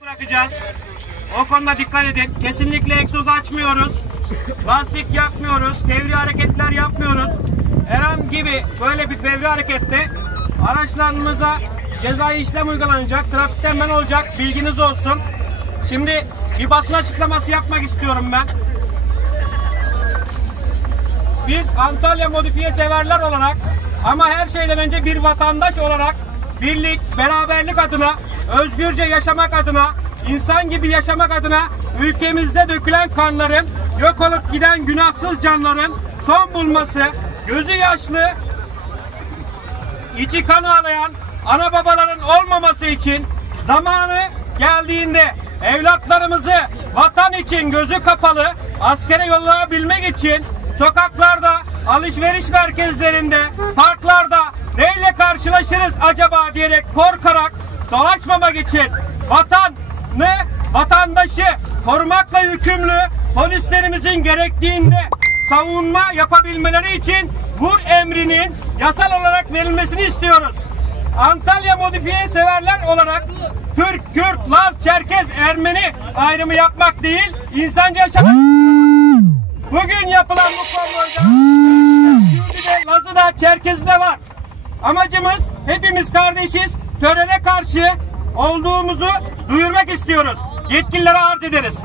bırakacağız. O konuda dikkat edin. Kesinlikle egzoz açmıyoruz. Lastik yakmıyoruz. Fevri hareketler yapmıyoruz. Herhangi bir böyle bir fevri harekette araçlarımıza cezai işlem uygulanacak. Trafikten men olacak. Bilginiz olsun. Şimdi bir basın açıklaması yapmak istiyorum ben. Biz Antalya modifiye severler olarak ama her şeyden önce bir vatandaş olarak birlik, beraberlik adına, özgürce yaşamak adına, insan gibi yaşamak adına ülkemizde dökülen kanların, yok olup giden günahsız canların son bulması, gözü yaşlı, içi kan ağlayan ana babaların olmaması için zamanı geldiğinde evlatlarımızı vatan için gözü kapalı askere yollayabilmek için sokaklarda, alışveriş merkezlerinde, parklarda neyle karşılaşırız acaba diyerek korkarak dolaşmamak için vatanı, vatandaşı korumakla yükümlü polislerimizin gerektiğinde savunma yapabilmeleri için vur emrinin yasal olarak verilmesini istiyoruz. Antalya modifiye severler olarak Türk, Kürt, Laz, Çerkez, Ermeni ayrımı yapmak değil, insanca yaşamak. Bugün yapılan bu konvoyda Kürt'ü de, Laz'ı da, Çerkez'i de var. Amacımız hepimiz kardeşiz, törene karşı olduğumuzu duyurmak istiyoruz. Yetkililere arz ederiz.